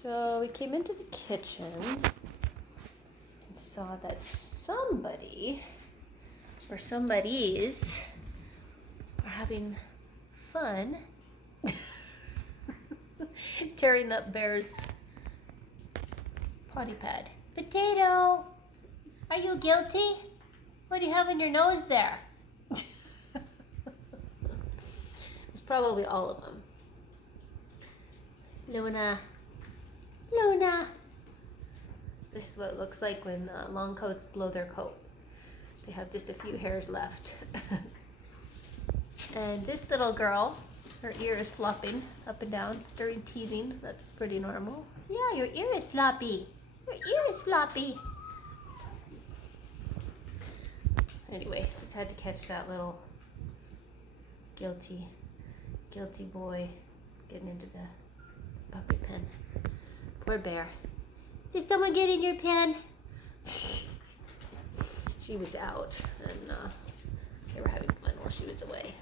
So we came into the kitchen and saw that somebody or somebodies are having fun tearing up Bear's potty pad. Potato, are you guilty? What do you have in your nose there? It's probably all of them. Luna. This is what it looks like when long coats blow their coat. They have just a few hairs left. And this little girl, her ear is flopping up and down during teething. That's pretty normal. Yeah, your ear is floppy. Your ear is floppy. Anyway, just had to catch that little guilty boy getting into the puppy pen. Poor Bear. Did someone get in your pen? She was out and they were having fun while she was away.